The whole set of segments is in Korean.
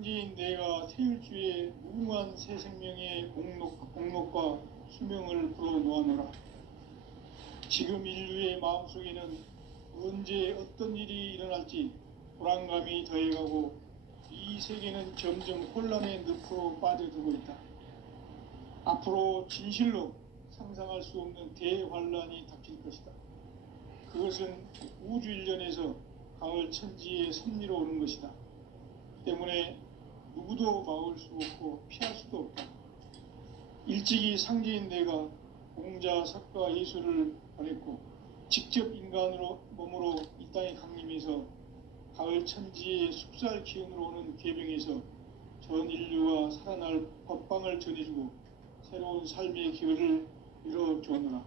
상지인 내가 태일주의 무궁한 새 생명의 공록과 수명을 불어놓아노라. 지금 인류의 마음속에는 언제 어떤 일이 일어날지 불안감이 더해가고 이 세계는 점점 혼란의 늪으로 빠져들고 있다. 앞으로 진실로 상상할 수 없는 대환란이 닥칠 것이다. 그것은 우주 일련에서 가을 천지의 섭리로 오는 것이다. 때문에 누구도 막을 수 없고 피할 수도 없다. 일찍이 상지인 내가 공자, 석가, 예수를 보냈고 직접 인간으로 몸으로 이 땅에 강림해서 가을 천지의 숲살 기운으로 오는 계병에서 전 인류가 살아날 법방을 전해주고 새로운 삶의 기회를 이뤄주었노라.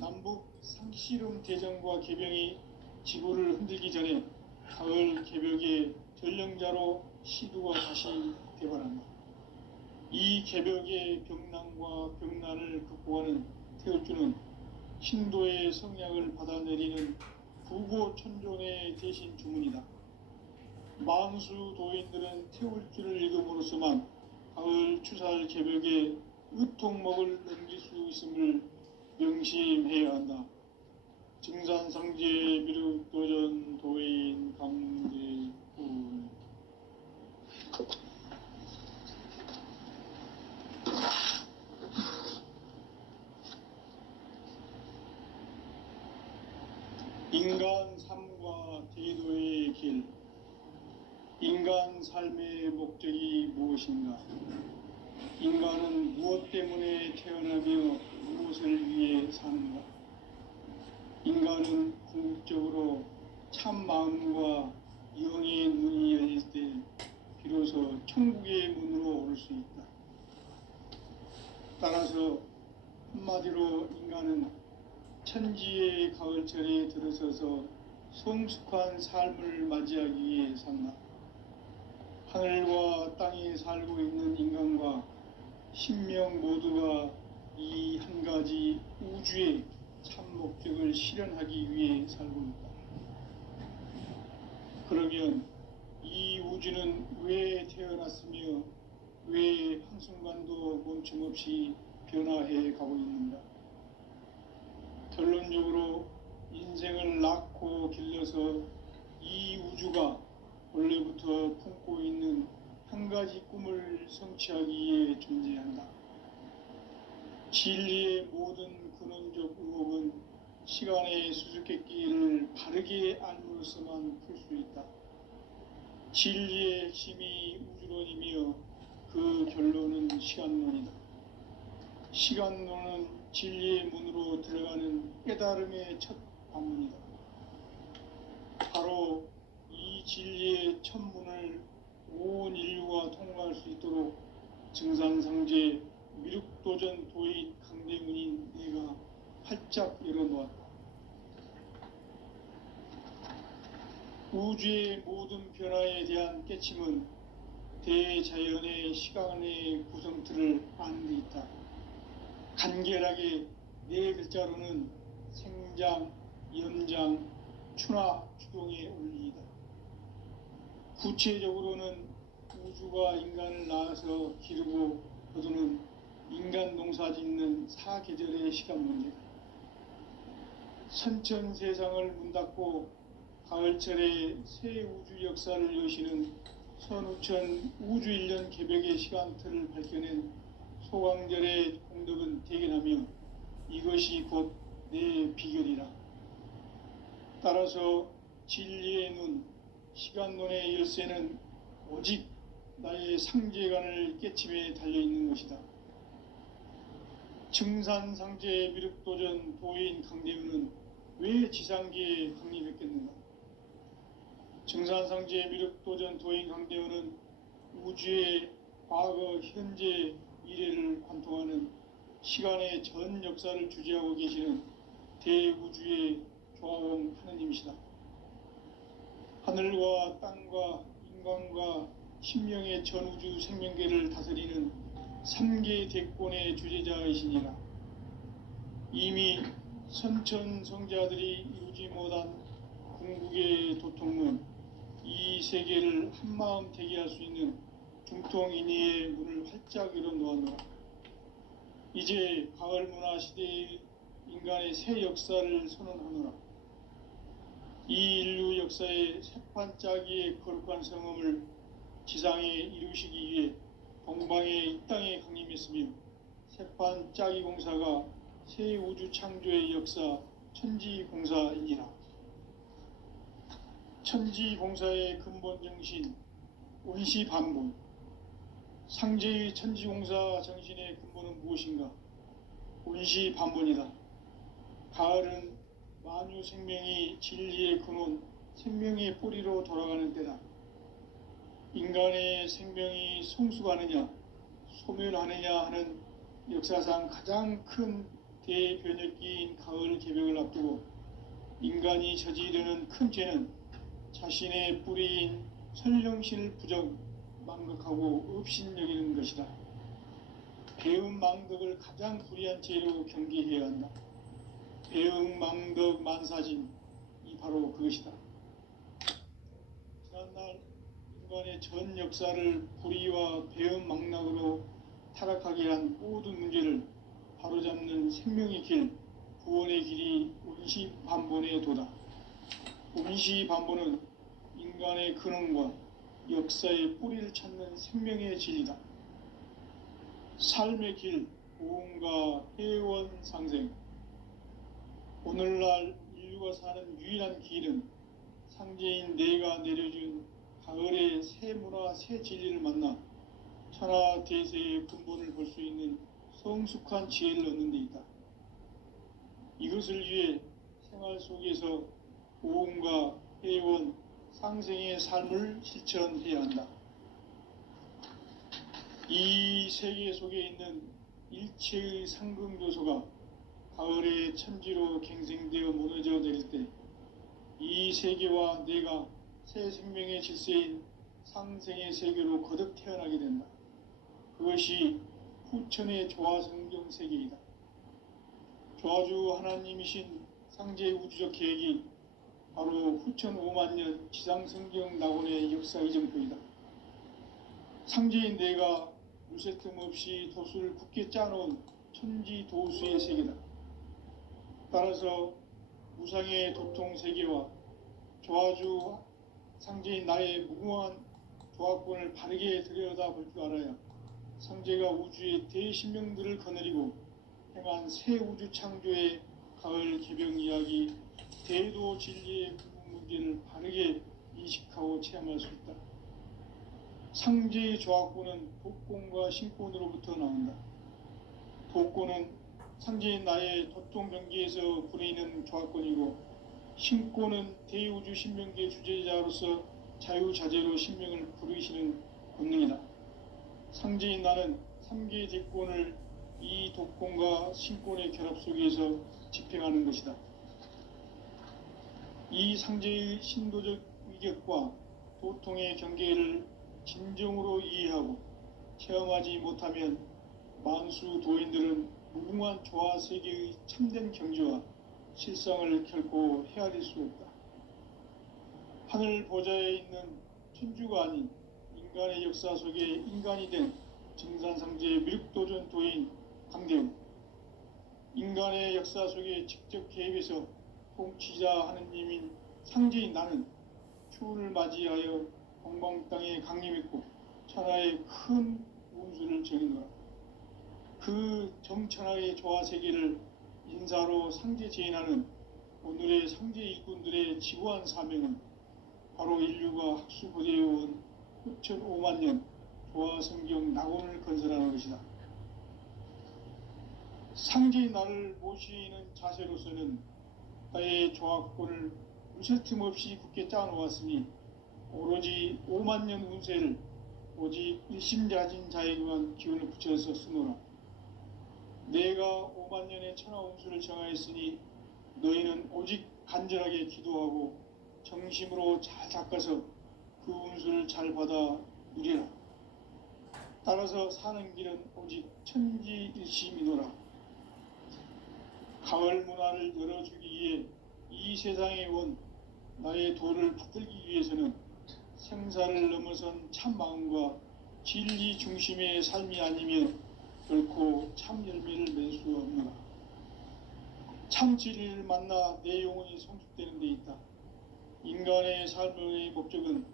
남북 상씨름 대전과 계병이 지구를 흔들기 전에 가을 개벽의 전령자로 시두가 다시 되어난다. 이 개벽의 병난과 병난을 극복하는 태울주는 신도의 성약을 받아내리는 부고천존의 대신 주문이다. 만수 도인들은 태울주를 읽음으로써만 가을 추살 개벽의 의통목을 넘길 수 있음을 명심해야 한다. 증산상제 미륵도전 도인 강대군. 인간 삶과 대도의 길. 인간 삶의 목적이 무엇인가? 인간은 무엇 때문에 태어나며 무엇을 위해 사는가? 인간은 궁극적으로 참 마음과 영의 문이 열릴 때 비로소 천국의 문으로 오를 수 있다. 따라서 한마디로 인간은 천지의 가을철에 들어서서 성숙한 삶을 맞이하기 위해 산다. 하늘과 땅에 살고 있는 인간과 신명 모두가 이 한 가지 우주의 참 목적을 실현하기 위해 살고 있다. 그러면 이 우주는 왜 태어났으며 왜 한순간도 멈춤없이 변화해 가고 있는가? 결론적으로 인생을 낳고 길러서 이 우주가 원래부터 품고 있는 한 가지 꿈을 성취하기 위해 존재한다. 진리의 모든 근원적 의혹은 시간의 수수께끼를 바르게 알므로서만 풀 수 있다. 진리의 핵심이 우주론이며 그 결론은 시간론이다. 시간론은 진리의 문으로 들어가는 깨달음의 첫 관문이다. 바로 이 진리의 첫 문을 온 인류가 통과할 수 있도록 증산상제 미륵도전 도인 강대문인 내가 활짝 열어놓았다. 우주의 모든 변화에 대한 깨침은 대자연의 시간의 구성틀을 아는 데 있다. 간결하게 네 글자로는 생장, 연장, 추나 추동의 원리이다. 구체적으로는 우주가 인간을 낳아서 기르고 거두는 인간 농사 짓는 사계절의 시간 문제다. 선천 세상을 문 닫고 가을철에 새 우주 역사를 여시는 선우천 우주일년 개벽의 시간틀을 밝혀낸 소강절의 공덕은 대견하며 이것이 곧 내 비결이라. 따라서 진리의 눈, 시간론의 열쇠는 오직 나의 상제관을 깨침에 달려있는 것이다. 증산상제 미륵도전 도인 강대우는 왜 지상계에 강림했겠는가? 증산상제 미륵도전 도인 강대우는 우주의 과거, 현재, 미래를 관통하는 시간의 전 역사를 주재하고 계시는 대우주의 조화원 하느님이시다. 하늘과 땅과 인간과 신명의 전우주 생명계를 다스리는 3계 대권의 주재자이시니라. 이미 선천성자들이 이루지 못한 궁극의 도통은 이 세계를 한마음 되게 할 수 있는 중통인의의 문을 활짝 열어 놓았노라. 이제 가을 문화 시대의 인간의 새 역사를 선언하노라. 이 인류 역사의 새판짜기의 거룩한 성음을 지상에 이루시기 위해 동방의 이 땅에 강림했으며 새판짜기 공사가 새 우주 창조의 역사 천지공사이니라. 천지공사의 근본 정신 원시반본. 상제의 천지공사 정신의 근본은 무엇인가? 원시반본이다. 가을은 만유 생명이 진리의 근원, 생명의 뿌리로 돌아가는 때다. 인간의 생명이 성숙하느냐, 소멸하느냐 하는 역사상 가장 큰 대변혁기인 가을 개벽을 앞두고 인간이 저지르는 큰 죄는 자신의 뿌리인 선령신을 부정, 망극하고 업신여기는 것이다. 배은망덕을 가장 불의한 죄로 경계해야 한다. 배은망덕 만사진, 이 바로 그것이다. 지난날 인간의 전 역사를 불의와 배은망락으로 타락하게 한 모든 문제를 바로잡는 생명의 길, 구원의 길이 원시반본의 도다. 원시반본은 인간의 근원과 역사의 뿌리를 찾는 생명의 진리다. 삶의 길, 보험과 회원 상생. 오늘날 인류가 사는 유일한 길은 상제인 내가 내려준 가을의 새 문화, 새 진리를 만나 천하 대세의 근본을 볼 수 있는 성숙한 지혜를 얻는 데 있다. 이것을 위해 생활 속에서 보험과 회원, 상생의 삶을 실천해야 한다. 이 세계 속에 있는 일체의 상금 요소가 가을의 천지로 갱생되어 무너져 내릴 때 이 세계와 내가 새 생명의 질서인 상생의 세계로 거듭 태어나게 된다. 그것이 후천의 조화성경 세계이다. 조화주 하나님이신 상제의 우주적 계획이 바로 후천 5만년 지상성경 낙원의 역사 이정표이다. 상제인 내가 물새 틈 없이 도수를 굳게 짜놓은 천지도수의 세계다. 따라서 무상의 도통 세계와 조화주 상제인 나의 무궁한 조화권을 바르게 들여다볼 줄 알아야 상제가 우주의 대신명들을 거느리고 행한 새 우주 창조의 가을 개벽 이야기, 대도 진리의 궁극 문제를 바르게 인식하고 체험할 수 있다. 상제의 조화권은 도권과 신권으로부터 나온다. 도권은 상제인 나의 도통 경계에서 부리는 조화권이고, 신권은 대우주 신명계 주제자로서 자유자재로 신명을 부르시는 권능이다. 상제인 나는 3개 대권을 이 도권과 신권의 결합 속에서 집행하는 것이다. 이 상제의 신도적 위격과 도통의 경계를 진정으로 이해하고 체험하지 못하면 만수 도인들은 무궁한 조화 세계의 참된 경지와 실상을 결코 헤아릴 수 없다. 하늘 보좌에 있는 천주가 아닌 인간의 역사 속에 인간이 된 정산상제의 미륵도전 도인 강대우, 인간의 역사 속에 직접 개입해서 통치자 하느님인 상제인 나는 추운을 맞이하여 동방 땅에 강림했고 천하의 큰 운수를 정해놓아 그 정천하의 조화 세계를 인사로 상제 제인하는 오늘의 상제 일꾼들의 지구한 사명은 바로 인류가 학수고대해온 후천 5만년 조화 성경 낙원을 건설하는 것이다. 상제의 나를 모시는 자세로서는 나의 조화권을 무쇠 틈 없이 굳게 짜놓았으니 오로지 5만년 운세를 오직 일심자진 자에게만 기운을 붙여서 쓰노라. 내가 5만년의 천하 운수를 정하였으니 너희는 오직 간절하게 기도하고 정심으로 잘 닦아서 그 운수를 잘 받아 누리라. 따라서 사는 길은 오직 천지일심이노라. 가을 문화를 열어주기 위해 이 세상에 온 나의 도를 받들기 위해서는 생사를 넘어선 참 마음과 진리 중심의 삶이 아니면 결코 참 열매를 맺을 수 없노라. 참 진리를 만나 내 영혼이 성숙되는 데 있다. 인간의 삶의 목적은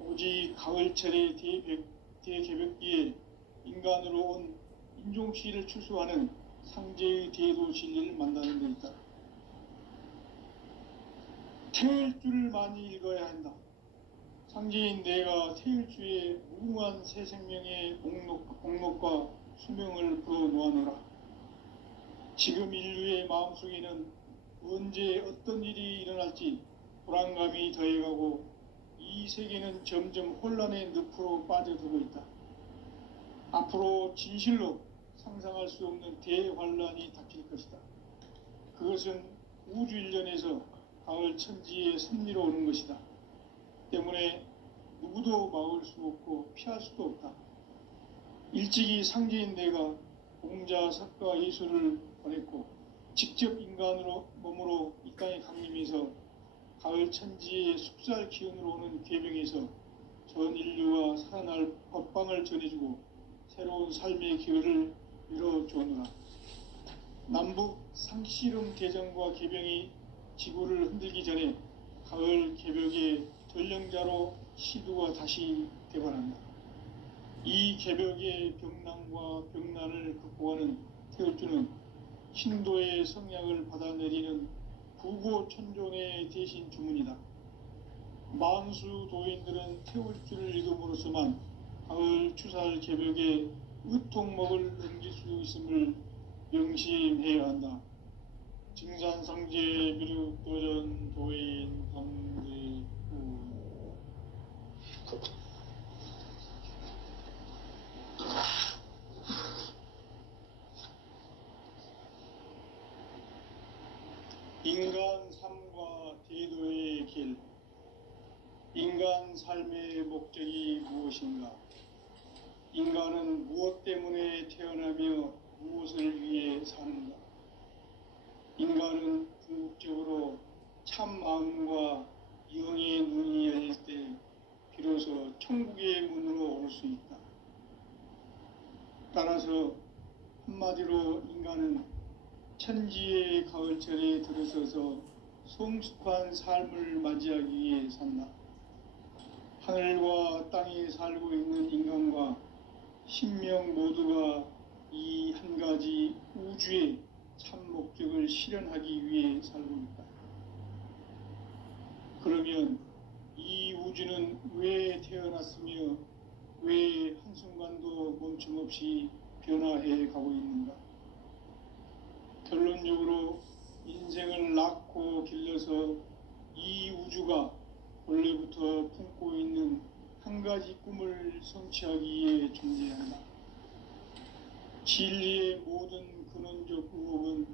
오직 가을철의 대개벽기에 인간으로 온 인종시를 출소하는 상제의 대도 진리를 만나는 데 있다. 태일주를 많이 읽어야 한다. 상제인 내가 태일주의 무궁한 새 생명의 목록과 수명을 풀어놓아노라. 지금 인류의 마음속에는 언제 어떤 일이 일어날지 불안감이 더해가고 이 세계는 점점 혼란의 늪으로 빠져들고 있다. 앞으로 진실로 상상할 수 없는 대환란이 닥칠 것이다. 그것은 우주 일련에서 가을 천지의 섭리로 오는 것이다. 때문에 누구도 막을 수 없고 피할 수도 없다. 일찍이 상제인 내가 공자, 석가, 예수를 보냈고 직접 인간으로 몸으로 이 땅에 강림해서 가을 천지의 숙살 기운으로 오는 계명에서 전 인류가 살아날 법방을 전해주고 새로운 삶의 기회를 열어주었노라. 남북 상씨름 대전과 계병이 지구를 흔들기 전에 가을 개벽의 전령자로 시두가 다시 대발한다. 이 개벽의 병난과 병난을 극복하는 태울주는 신도의 성약을 받아내리는 부고천종의 대신 주문이다. 만수 도인들은 태울주를 읽음으로써만 가을 추살 개벽의 의통목을 넘길 수 있음을 명심해야 한다. 증산상제 미륵도전 도인 강제구 인간 삶과 대도의 길. 인간 삶의 목적이 무엇인가? 인간은 무엇 때문에 태어나며 무엇을 위해 사는가? 인간은 궁극적으로 참 마음과 영의 눈이 열릴 때 비로소 천국의 문으로 올 수 있다. 따라서 한마디로 인간은 천지의 가을철에 들어서서 성숙한 삶을 맞이하기 위해 산다. 하늘과 땅에 살고 있는 인간과 신명 모두가 이 한 가지 우주의 참 목적을 실현하기 위해 살고 있다. 그러면 이 우주는 왜 태어났으며 왜 한순간도 멈춤없이 변화해 가고 있는가? 결론적으로 인생을 낳고 길러서 이 우주가 원래부터 품고 있는 한 가지 꿈을 성취하기 위해 존재한다. 진리의 모든 근원적 의혹은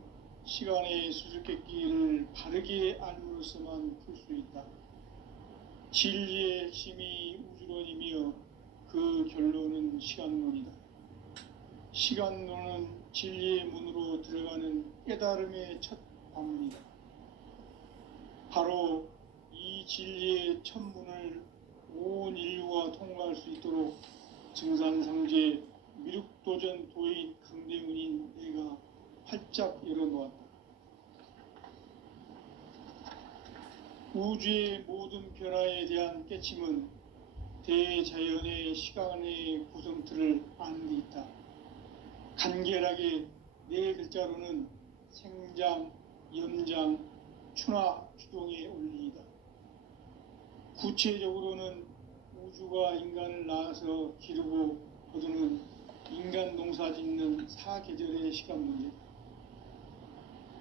시간의 수수께끼를 바르게 알므로서만 풀 수 있다. 진리의 핵심이 우주론이며 그 결론은 시간론이다. 시간론은 진리의 문으로 들어가는 깨달음의 첫 방문이다. 바로 이 진리의 첫 문을 온 인류가 통과할 수 있도록 증산상제 미륵도전 도인 강대문인 내가 활짝 열어놓았다. 우주의 모든 변화에 대한 깨침은 대자연의 시간의 구성틀을 아는 데 있다. 간결하게 네 글자로는 생장, 염장, 추나, 추동의 원리이다. 구체적으로는 우주가 인간을 낳아서 기르고 거두는 인간 농사 짓는 사계절의 시간 문제.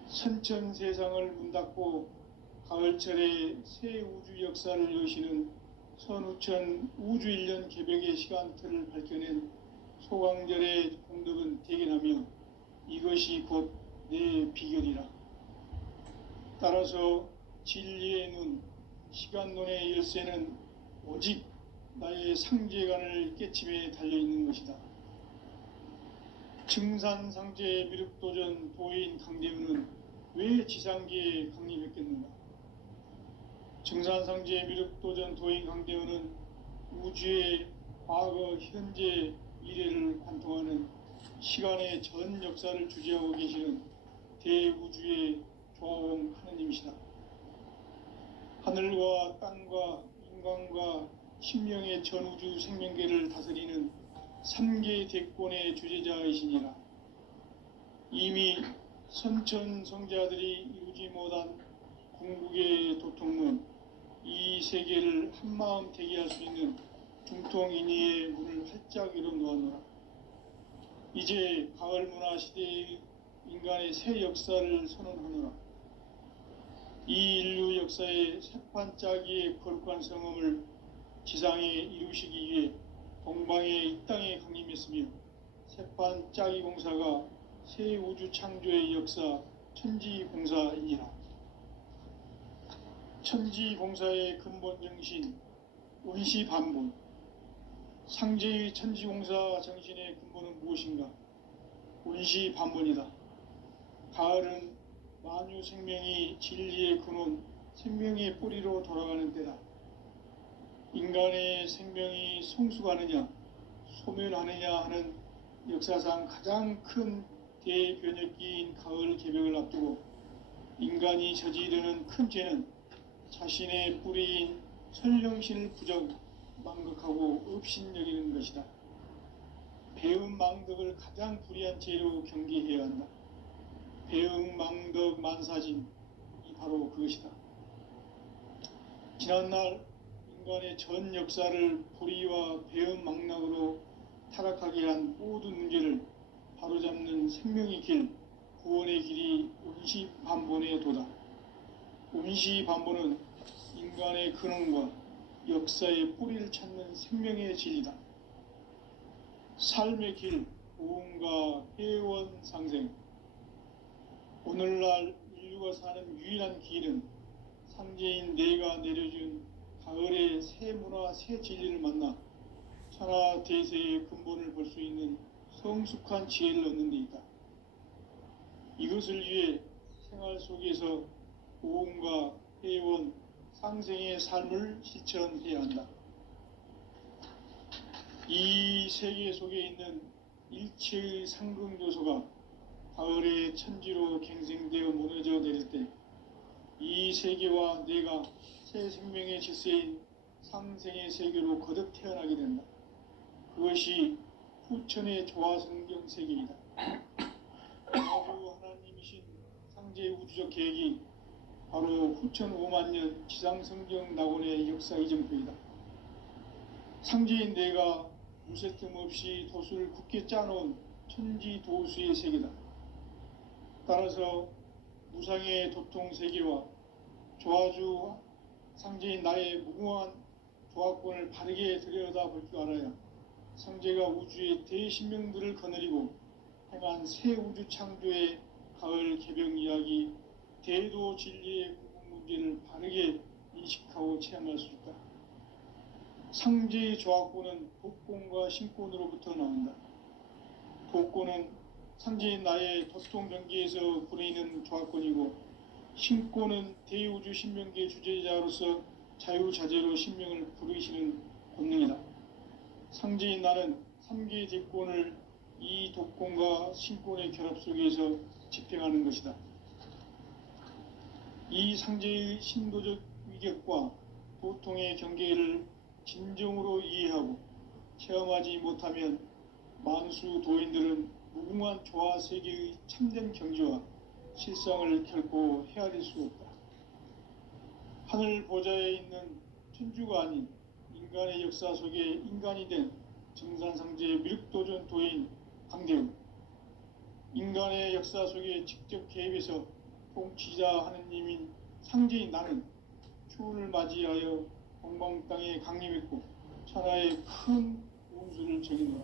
선천 세상을 문 닫고 가을철에 새 우주 역사를 여시는 선우천 우주일년 개벽의 시간틀을 밝혀낸 소강절의 공덕은 대견하며 이것이 곧 내 비결이라. 따라서 진리의 눈, 시간론의 열쇠는 오직 나의 상제관을 깨침에 달려있는 것이다. 증산상제 미륵도전 도인 강대문은 왜 지상계에 강림했겠는가? 증산상제 미륵도전 도인 강대문은 우주의 과거, 현재, 미래를 관통하는 시간의 전 역사를 주재하고 계시는 대우주의 조화봉 하느님이시다. 하늘과 땅과 인간과 신명의 전우주 생명계를 다스리는 3계 대권의 주재자이시니라. 이미 선천성자들이 이루지 못한 궁극의 도통문, 이 세계를 한마음 대기할 수 있는 중통인의의 문을 활짝 열어놓았노라. 이제 가을 문화 시대의 인간의 새 역사를 선언하노라. 이 인류 역사의 새판짜기의 거룩한 성험을 지상에 이루시기 위해 동방의 이 땅에 강림했으며, 새판짜기 공사가 새 우주 창조의 역사 천지봉사이니라. 천지봉사의 근본 정신, 운시반본. 상제의 천지공사 정신의 근본은 무엇인가? 운시반본이다. 가을은 만유 생명이 진리의 근원, 생명의 뿌리로 돌아가는 때다. 인간의 생명이 성숙하느냐, 소멸하느냐 하는 역사상 가장 큰 대변혁기인 가을 개벽을 앞두고 인간이 저지르는 큰 죄는 자신의 뿌리인 선령신을 부정, 망극하고 업신여기는 것이다. 배음 망덕을 가장 불의한 죄로 경계해야 한다. 배음 망덕 만사진이 바로 그것이다. 지난날 인간의 전 역사를 불의와 배음 망락으로 타락하게 한 모든 문제를 바로잡는 생명의 길, 구원의 길이 운시반본의 도다. 운시반본은 인간의 근원과 역사의 뿌리를 찾는 생명의 진리다. 삶의 길, 보응과 회원 상생. 오늘날 인류가 사는 유일한 길은 상제인 내가 내려준 가을의 새 문화, 새 진리를 만나 천하 대세의 근본을 볼 수 있는 성숙한 지혜를 얻는 데 있다. 이것을 위해 생활 속에서 보응과 회원, 상생의 삶을 실천해야 한다. 이 세계 속에 있는 일체의 상극 요소가 가을의 천지로 갱생되어 무너져 내릴 때 이 세계와 내가 새 생명의 질서인 상생의 세계로 거듭 태어나게 된다. 그것이 후천의 조화성경 세계이다. 아주 하나님이신 상제의 우주적 계획이 바로 후천 5만년 지상성경 낙원의 역사 이정표이다. 상제인 내가 무쇠틈 없이 도수를 굳게 짜놓은 천지도수의 세계다. 따라서 무상의 도통세계와 조화주 상제인 나의 무궁한 조화권을 바르게 들여다볼 줄 알아야 상제가 우주의 대신명들을 거느리고 행한 새 우주 창조의 가을 개벽 이야기, 대도 진리의 궁극 문제를 바르게 인식하고 체험할 수 있다. 상제의 조화권은 독권과 신권으로부터 나온다. 독권은 상제인 나의 도통경계에서 부르이는 조화권이고, 신권은 대우주 신명계 주제자로서 자유자재로 신명을 부르시는 권능이다. 상제인 나는 3계 대권을 이 독권과 신권의 결합 속에서 집행하는 것이다. 이 상제의 신도적 위격과 도통의 경계를 진정으로 이해하고 체험하지 못하면 만수 도인들은 무궁한 조화 세계의 참된 경지와 실상을 결코 헤아릴 수 없다. 하늘 보좌에 있는 천주가 아닌 인간의 역사 속에 인간이 된 정산상제의 미륵도전 도인 강대우, 인간의 역사 속에 직접 개입해서 통치자 하느님인 상제인 나는 추운을 맞이하여 동방 땅에 강림했고 천하의 큰 운수를 정의노라.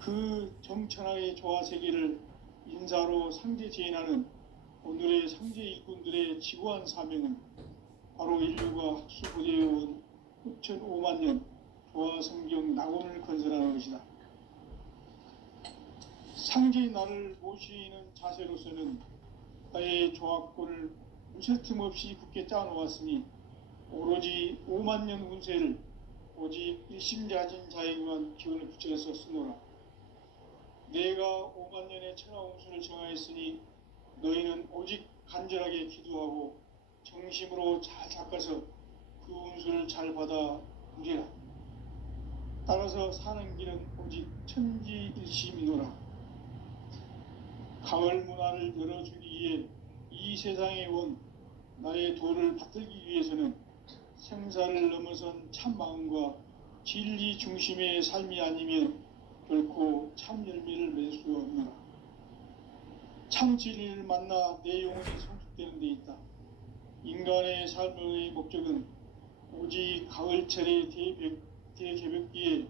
그 정천하의 조화세계를 인사로 상제 제인하는 오늘의 상제 일꾼들의 지구한 사명은 바로 인류가 학수부대해온 후천 5만년 조화성경 낙원을 건설하는 것이다. 상제인 나를 모시는 자세로서는 나의 조화권을 무쇠틈 없이 굳게 짜놓았으니 오로지 5만년 운세를 오직 일심자진 자에게만 기운을 붙여서 쓰노라. 내가 5만 년의 천하홍수를 정하였으니 너희는 오직 간절하게 기도하고 정심으로 잘 닦아서 그 운수를 잘 받아 누리라. 따라서 사는 길은 오직 천지일심이노라. 가을 문화를 열어주기 위해 이 세상에 온 나의 도를 받들기 위해서는 생사를 넘어선 참 마음과 진리 중심의 삶이 아니면 결코 참 열매를 맺을 수 없노라. 참 진리를 만나 내 영혼이 성숙되는 데 있다. 인간의 삶의 목적은 오직 가을철의 대개벽기에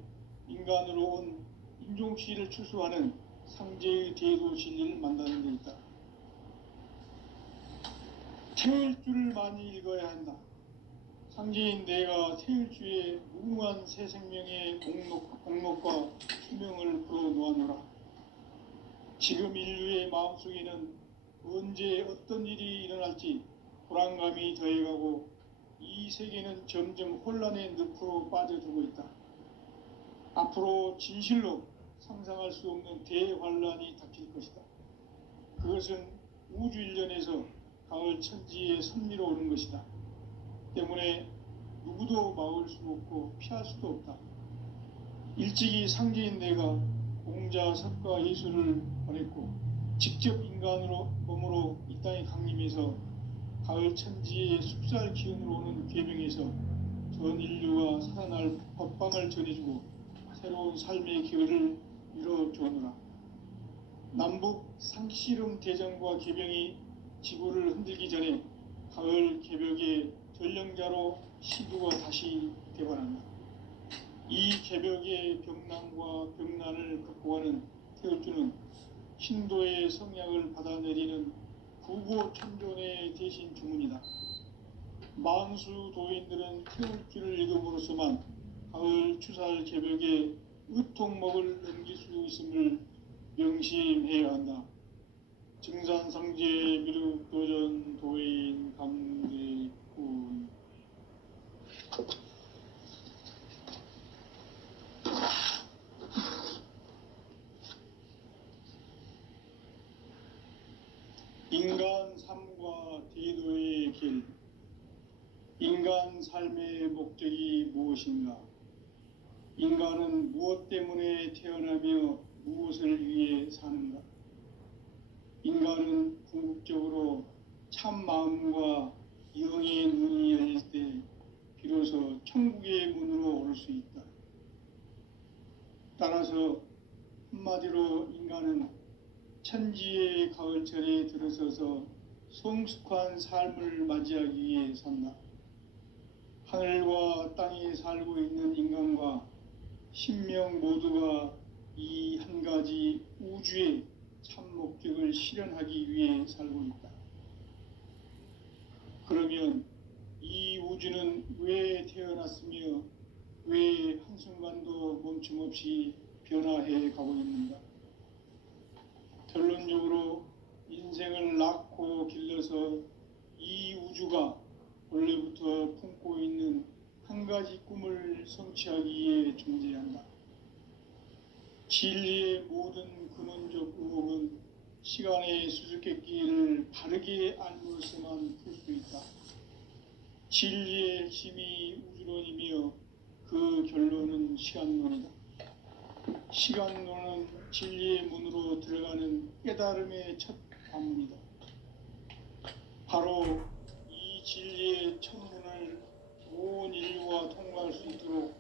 인간으로 온 인종시를 추수하는 상제의 대도 진리를 만나는 데 있다. 태일주를 많이 읽어야 한다. 상제인 내가 태일주의 무궁한 새 생명의 공록과 수명을 풀어놓아노라. 지금 인류의 마음속에는 언제 어떤 일이 일어날지 불안감이 더해가고 이 세계는 점점 혼란의 늪으로 빠져들고 있다. 앞으로 진실로 상상할 수 없는 대환란이 닥칠 것이다. 그것은 우주 일련에서 가을 천지의 섭리로 오는 것이다. 때문에 누구도 막을 수 없고 피할 수도 없다. 일찍이 상제인 내가 공자, 석가, 예수를 보냈고 직접 인간으로 몸으로 이 땅에 강림해서 가을 천지의 숲살 기운으로 오는 계명에서 전 인류가 살아날 법방을 전해주고 새로운 삶의 기회를 이뤄주었노라. 남북 상씨름 대전과 계병이 지구를 흔들기 전에 가을 개벽의 전령자로 시두가 다시 되관한다. 이 개벽의 병난과 병난을 극복하는 태울주는 신도의 성약을 받아내리는 구고천존의 대신 주문이다. 만수 도인들은 태울주를 읽음으로써만 가을 추살 개벽의 의통목을 넘길 수 있음을 명심해야 한다. 증산상제 미륵도전 도인 감대군. 인간 삶과 대도의 길. 인간 삶의 목적이 무엇인가? 인간은 무엇 때문에 태어나며 무엇을 위해 사는가? 인간은 궁극적으로 참 마음과 영의 눈이 열릴 때 비로소 천국의 문으로 오를 수 있다. 따라서 한마디로 인간은 천지의 가을철에 들어서서 성숙한 삶을 맞이하기 위해 산다. 하늘과 땅에 살고 있는 인간과 신명 모두가 이 한 가지 우주의 참 목적을 실현하기 위해 살고 있다. 그러면 이 우주는 왜 태어났으며 왜 한순간도 멈춤없이 변화해 가고 있는가? 결론적으로 인생을 낳고 길러서 이 우주가 원래부터 품고 있는 한 가지 꿈을 성취하기 위해 존재한다. 진리의 모든 근원적 의혹은 시간의 수수께끼를 바르게 알므로서만 풀 수 있다. 진리의 핵심이 우주론이며 그 결론은 시간론이다. 시간론은 진리의 문으로 들어가는 깨달음의 첫 관문이다. 바로 이 진리의 첫 문을 온 인류가 통과할 수 있도록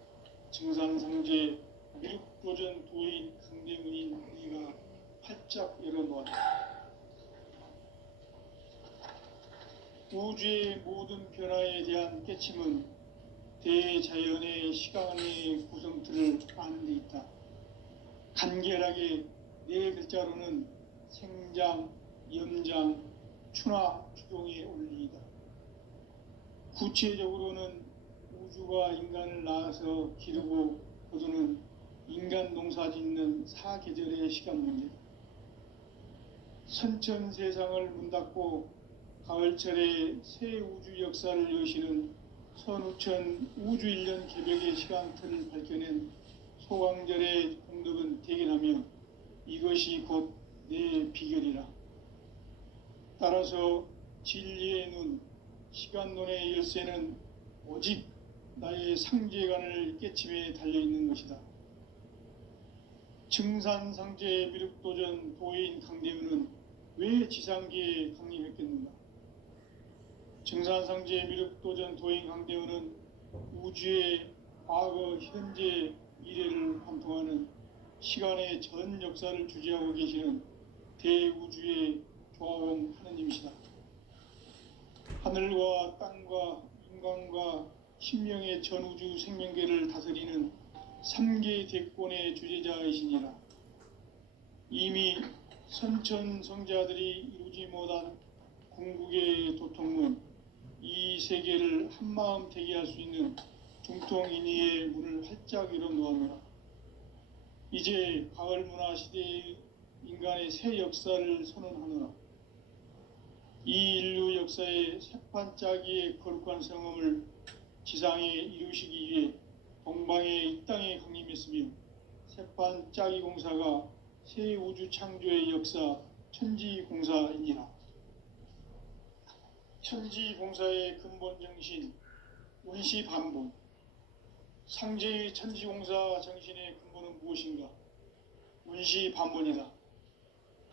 증산상제 미륵도전 도인 강대문인 네가 활짝 열어놓았다. 우주의 모든 변화에 대한 깨침은 대자연의 시간의 구성틀을 아는 데 있다. 간결하게 네 글자로는 생장, 염장, 추나, 추동의 원리이다. 구체적으로는 우주가 인간을 낳아서 기르고 거두는 인간 농사 짓는 사계절의 시간 문제다. 선천 세상을 문 닫고 가을철에 새 우주 역사를 여시는 선우천 우주 1년 개벽의 시간틀을 밝혀낸 소강절의 공덕은 대견하며 이것이 곧 내 비결이라. 따라서 진리의 눈, 시간론의 열쇠는 오직 나의 상제관을 깨침에 달려있는 것이다. 증산상제 미륵도전 도인 강대우는 왜 지상계에 강림했겠는가? 증산상제 미륵도전 도인 강대우는 우주의 과거, 현재, 미래를 관통하는 시간의 전 역사를 주재하고 계시는 대우주의 조화공 하느님이시다. 하늘과 땅과 인간과 신명의 전우주 생명계를 다스리는 3개 대권의 주재자이시니라. 이미 선천성자들이 이루지 못한 궁극의 도통문, 이 세계를 한마음 되게 할 수 있는 중통인의의 문을 활짝 열어놓았노라. 이제 가을문화 시대의 인간의 새 역사를 선언하노라. 이 인류 역사의 새판짜기의 거룩한 성험을 지상에 이루시기 위해 동방의 이 땅에 강림했으며 새판짜기 공사가 새 우주 창조의 역사 천지공사이니라. 천지공사의 근본 정신 운시반본. 상제의 천지공사 정신의 근본은 무엇인가? 운시반본이다.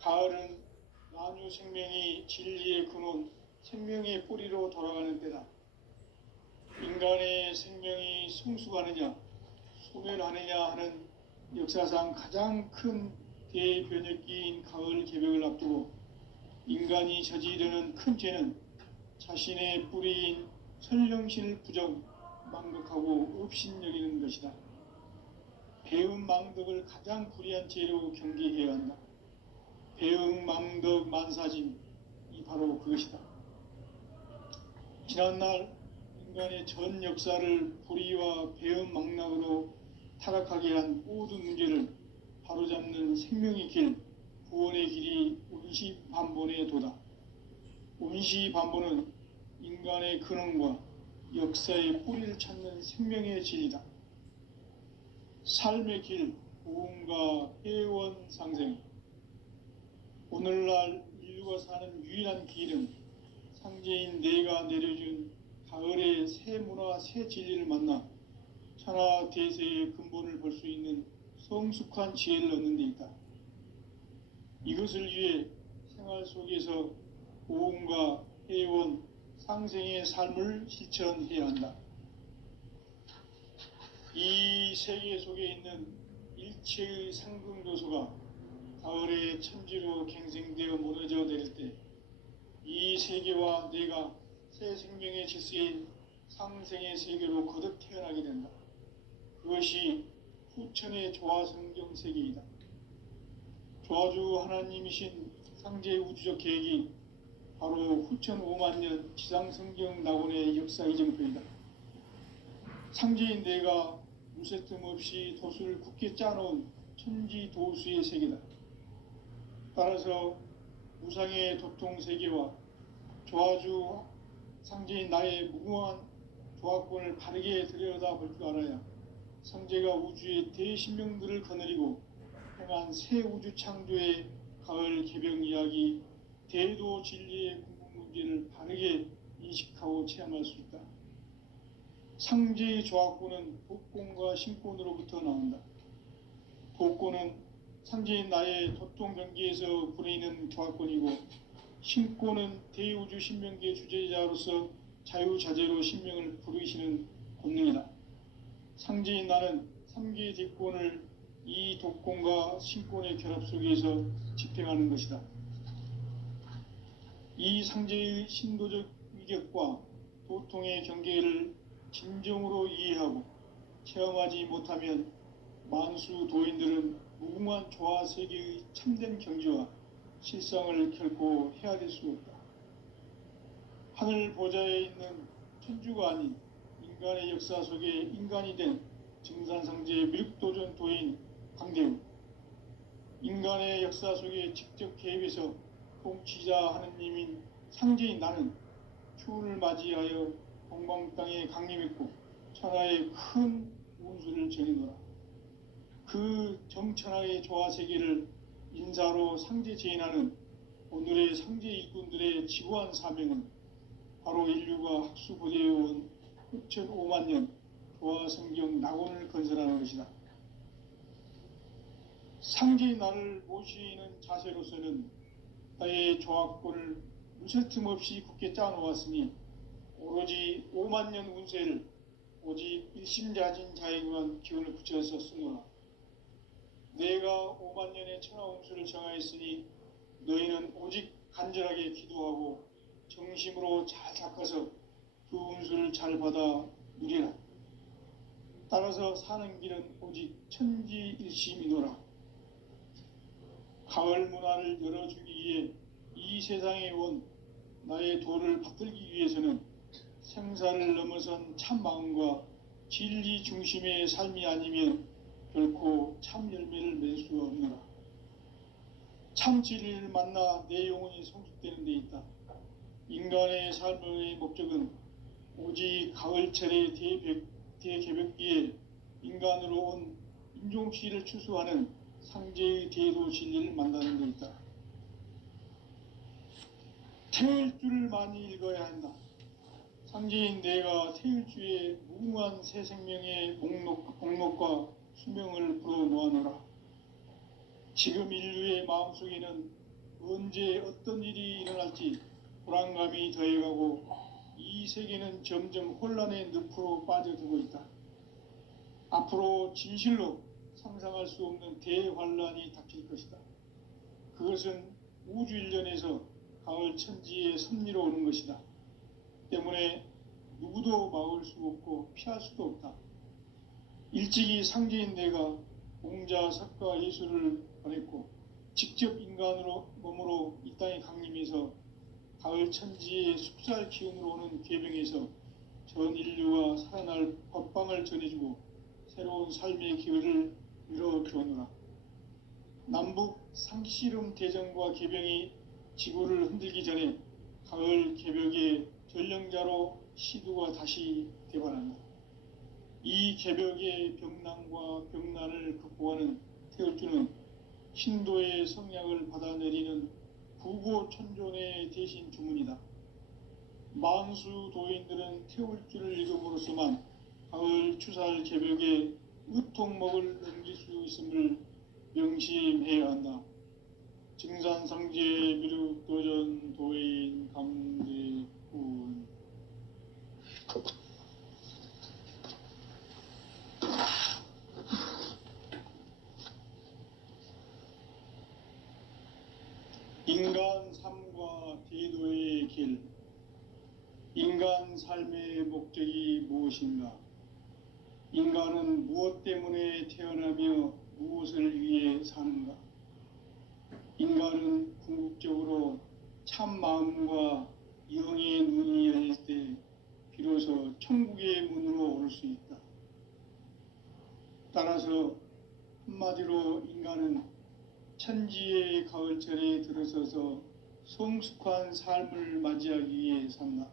가을은 만유 생명이 진리의 근원, 생명의 뿌리로 돌아가는 때다. 인간의 생명이 성숙하느냐, 소멸하느냐 하는 역사상 가장 큰 대변혁기인 가을 개벽을 앞두고 인간이 저지르는 큰 죄는 자신의 뿌리인 선령신을 부정, 망극하고 업신여기는 것이다. 배음 망덕을 가장 불의한 죄로 경계해야 한다. 배음 망덕 만사짐이 바로 그것이다. 지난날 인간의 전 역사를 불의와 배음 망락으로 타락하게 한 모든 문제를 바로잡는 생명의 길, 구원의 길이 운시반본의 도다. 운시반본은 인간의 근원과 역사의 뿌리를 찾는 생명의 진리다. 삶의 길, 고음과 회원 상생. 오늘날 인류가 사는 유일한 길은 상제인 내가 내려준 가을의 새 문화, 새 진리를 만나 천하 대세의 근본을 볼 수 있는 성숙한 지혜를 얻는 데 있다. 이것을 위해 생활 속에서 고음과 회원, 상생의 삶을 실천해야 한다. 이 세계 속에 있는 일체의 상승도수가 가을의 천지로 갱생되어 무너져 내릴 때 이 세계와 내가 새 생명의 질서인 상생의 세계로 거듭 태어나게 된다. 그것이 후천의 조화성경 세계이다. 조화주 하나님이신 상제 우주적 계획이 바로 후천 5만년 지상성경 낙원의 역사 이정표이다. 상제인 내가 무쇠 틈 없이 도수를 굳게 짜놓은 천지도수의 세계다. 따라서 무상의 도통세계와 조화주 상제인 나의 무궁한 조화권을 바르게 들여다볼 줄 알아야 상제가 우주의 대신명들을 거느리고 행한 새 우주 창조의 가을 개벽 이야기, 대도 진리의 궁극 문제를 바르게 인식하고 체험할 수 있다. 상제의 조화권은 도권과 신권으로부터 나온다. 도권은 상제인 나의 도통 경계에서 부리는 조화권이고, 신권은 대우주 신명계 주제자로서 자유자재로 신명을 부르시는 권능이다. 상제인 나는 3개 대권을 이 도권과 신권의 결합 속에서 집행하는 것이다. 이 상제의 신도적 위격과 도통의 경계를 진정으로 이해하고 체험하지 못하면 만수 도인들은 무궁한 조화 세계의 참된 경지와 실상을 결코 헤아릴 수 없다. 하늘 보좌에 있는 천주가 아닌 인간의 역사 속에 인간이 된 증산상제 미륵도전 도인 강대우. 인간의 역사 속에 직접 개입해서 통치자 하느님인 상제인 나는 추운을 맞이하여 동방 땅에 강림했고 천하에 큰 운수를 전해노라. 그 정천하의 조화 세계를 인사로 상제 제인하는 오늘의 상제 일꾼들의 지구한 사명은 바로 인류가 학수고대해온 흑천 5만 년 조화 성경 낙원을 건설하는 것이다. 상제의 나를 모시는 자세로서는 나의 조화권을 무쇠 틈 없이 굳게 짜놓았으니 오로지 5만 년 운세를 오직 일심자진 자에게만 기운을 붙여서 쓰노라. 내가 5만 년의 천하 운수를 정하였으니 너희는 오직 간절하게 기도하고 정심으로 잘 닦아서 그 운수를 잘 받아 누리라. 따라서 사는 길은 오직 천지일심이노라. 가을 문화를 열어주기 위해 이 세상에 온 나의 도를 받들기 위해서는 생사를 넘어선 참 마음과 진리 중심의 삶이 아니면 결코 참 열매를 맺을 수 없노라. 참 진리를 만나 내 영혼이 성숙되는 데 있다. 인간의 삶의 목적은 오직 가을철의 대개벽기에 인간으로 온 인종치를 추수하는 상제의 대도 진리를 만나는 데 있다. 태일주를 많이 읽어야 한다. 상제인 내가 태일주의 무궁한 새 생명의 목록과 수명을 불어놓아노라. 지금 인류의 마음속에는 언제 어떤 일이 일어날지 불안감이 더해가고 이 세계는 점점 혼란의 늪으로 빠져들고 있다. 앞으로 진실로 상상할 수 없는 대환란이 닥칠 것이다. 그것은 우주 일련에서 가을 천지의 섭리로 오는 것이다. 때문에 누구도 막을 수 없고 피할 수도 없다. 일찍이 상제인 내가 공자, 석가, 예수를 보냈고 직접 인간으로 몸으로 이 땅에 강림해서 가을 천지의 숙살 기운으로 오는 계병에서 전 인류가 살아날 법방을 전해주고 새로운 삶의 기회를 이뤄주었노라. 남북 상씨름 대전과 계병이 지구를 흔들기 전에 가을 개벽의 전령자로 시두가 다시 대발한다. 이 개벽의 병난과 병난을 극복하는 태울주는 신도의 성약을 받아내리는 구고천존의 대신 주문이다. 만수 도인들은 태울주를 읽음으로써만 가을 추살 개벽의 으통목을 넘길 수 있음을 명심해야 한다. 증산상제 미륵도전 도인 강대군. 인간 삶과 대도의 길. 인간 삶의 목적이 무엇인가? 인간은 무엇 때문에 태어나며 무엇을 위해 사는가? 인간은 궁극적으로 참 마음과 영의 눈이 열릴 때 비로소 천국의 문으로 올 수 있다. 따라서 한마디로 인간은 천지의 가을철에 들어서서 성숙한 삶을 맞이하기 위해 산다.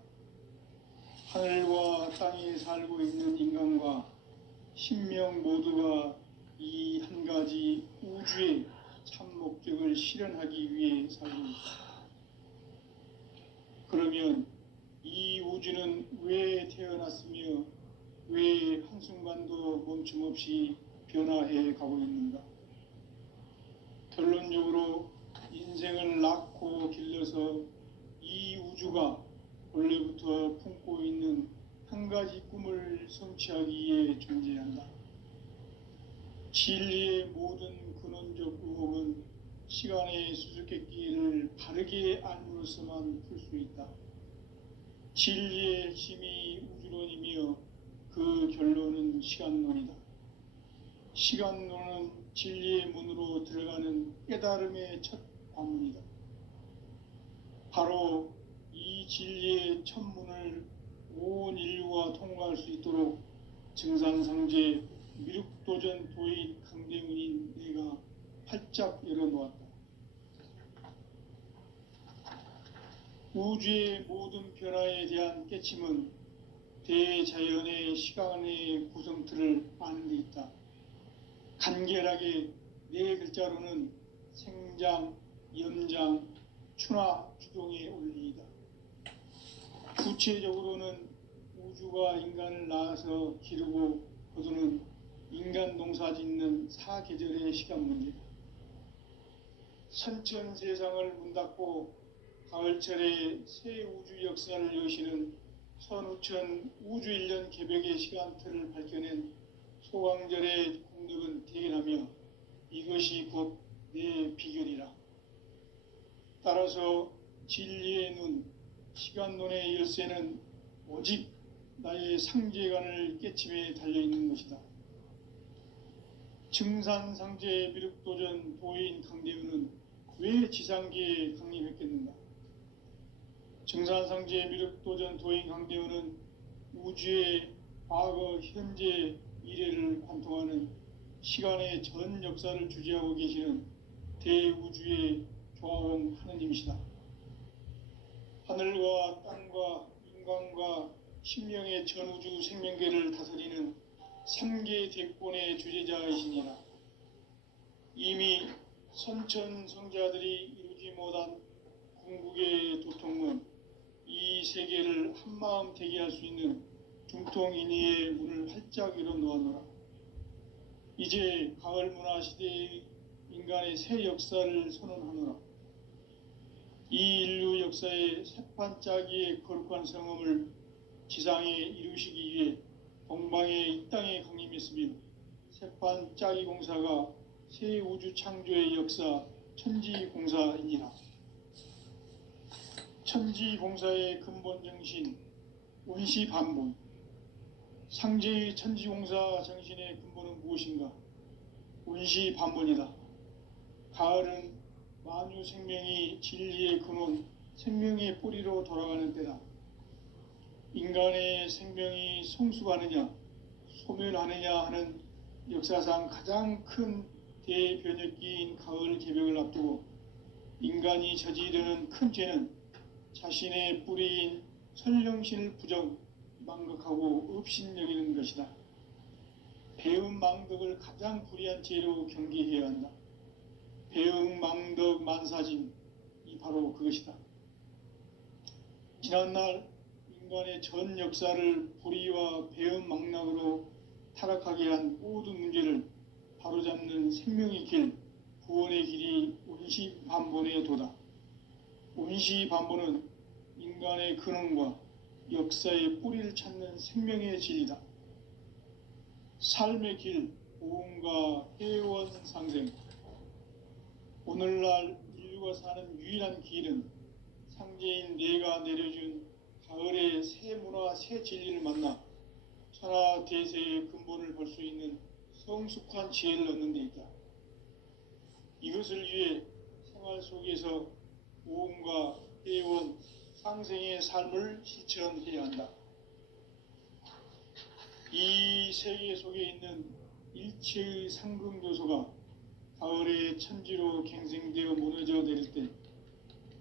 하늘과 땅에 살고 있는 인간과 신명 모두가 이 한 가지 우주의 참 목적을 실현하기 위해 살고 있다. 그러면 이 우주는 왜 태어났으며 왜 한순간도 멈춤없이 변화해 가고 있는가? 결론적으로 인생을 낳고 길러서 이 우주가 원래부터 품고 있는 한 가지 꿈을 성취하기 위해 존재한다. 진리의 모든 근원적 의혹은 시간의 수수께끼를 바르게 알므로서만 풀 수 있다. 진리의 핵심이 우주론이며 그 결론은 시간론이다. 시간론은 진리의 문으로 들어가는 깨달음의 첫 관문이다. 바로 이 진리의 첫 문을 온 인류가 통과할 수 있도록 증산상제 미륵도전 도인 강대문인 내가 활짝 열어놓았다. 우주의 모든 변화에 대한 깨침은 대자연의 시간의 구성틀을 아는 데 있다. 간결하게 네 글자로는 생장, 연장, 추나 추동의 원리이다. 구체적으로는 우주가 인간을 낳아서 기르고 거두는 인간 농사 짓는 사계절의 시간 문제다. 선천 세상을 문닫고 가을철에 새 우주 역사를 여시는 선우천 우주 1년 개벽의 시간틀을 밝혀낸 소강절의 공덕은 대견하며 이것이 곧 내 비결이라. 따라서 진리의 눈, 시간론의 열쇠는 오직 나의 상제관을 깨침에 달려있는 것이다. 증산상제 미륵도전 도인 강대우는 왜 지상계에 강림했겠는가? 증산상제 미륵도전 도인 강대우는 우주의 과거, 현재, 미래를 관통하는 시간의 전 역사를 주재하고 계시는 대우주의 조화원 하느님이시다. 하늘과 땅과 인간과 신명의 전우주 생명계를 다스리는 3계 대권의 주재자이시니라. 이미 선천성자들이 이루지 못한 궁극의 도통은 이 세계를 한마음 되게 할 수 있는 중통인의의 문을 활짝 열어 놓아노라. 이제 가을 문화 시대의 인간의 새 역사를 선언하노라. 이 인류 역사의 새판짜기의 거룩한 성음을 지상에 이루시기 위해 동방의 이 땅에 강림했으며 새판짜기 공사가 새 우주 창조의 역사 천지공사이니라. 천지공사의 근본 정신 원시반본. 상제의 천지공사 정신의 근본은 무엇인가? 원시반본이다. 가을은 만유 생명이 진리의 근원, 생명의 뿌리로 돌아가는 때다. 인간의 생명이 성숙하느냐, 소멸하느냐 하는 역사상 가장 큰 대변혁기인 가을 개벽을 앞두고 인간이 저지르는 큰 죄는 자신의 뿌리인 선령신을 부정, 망각하고 업신여기는 것이다. 배음 망덕을 가장 불의한 죄로 경계해야 한다. 배음 망덕 만사짐이 바로 그것이다. 지난날 인간의 전 역사를 불의와 배음 망락으로 타락하게 한 모든 문제를 바로잡는 생명의 길, 구원의 길이 원시반본의 도다. 원시반본은 인간의 근원과 역사의 뿌리를 찾는 생명의 진리다. 삶의 길, 보험과 회원 상생. 오늘날 인류가 사는 유일한 길은 상제인 내가 내려준 가을의 새 문화, 새 진리를 만나 천하 대세의 근본을 볼 수 있는 성숙한 지혜를 얻는 데 있다. 이것을 위해 생활 속에서 보험과 회원, 상생의 삶을 실천해야 한다. 이 세계 속에 있는 일체의 상승교소가 가을의 천지로 갱생되어 무너져 내릴 때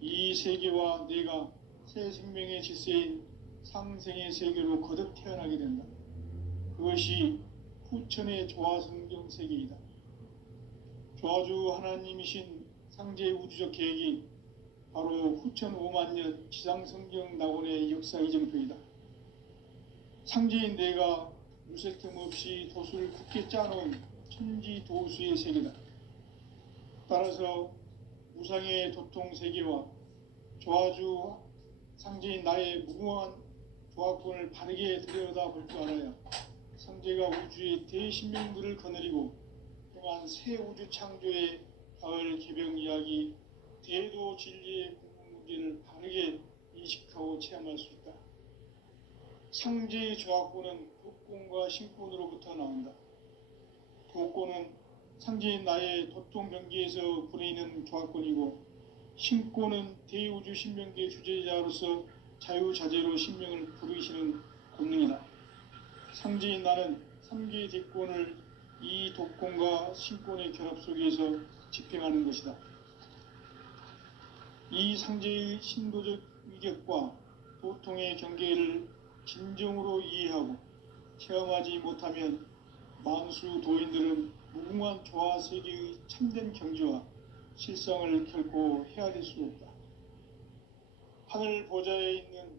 이 세계와 내가 새 생명의 질서인 상생의 세계로 거듭 태어나게 된다. 그것이 후천의 조화성경 세계이다. 조화주 하나님이신 상제의 우주적 계획이 바로 후천 5만 년 지상성경 낙원의 역사 이정표이다. 상제인 내가 무색 틈 없이 도수를 굳게 짜놓은 천지 도수의 세계다. 따라서 무상의 도통 세계와 조화주 상제인 나의 무궁한 조화권을 바르게 들여다볼 줄 알아야 상제가 우주의 대신명들을 거느리고 행한 새 우주 창조의 가을 개병 이야기, 대도 진리의 궁극 문제를 바르게 인식하고 체험할 수 있다. 상제의 조화권은 도권과 신권으로부터 나온다. 도권은 상제인 나의 도통 경계에서 부리는 조화권이고, 신권은 대우주 신명계 주제자로서 자유자재로 신명을 부르시는 권능이다. 상제인 나는 3계 대권을 이 도권과 신권의 결합 속에서 집행하는 것이다. 이 상제의 신도적 위격과 도통의 경계를 진정으로 이해하고 체험하지 못하면 만수 도인들은 무궁한 조화 세계의 참된 경지와 실상을 결코 헤아릴 수 없다. 하늘 보좌에 있는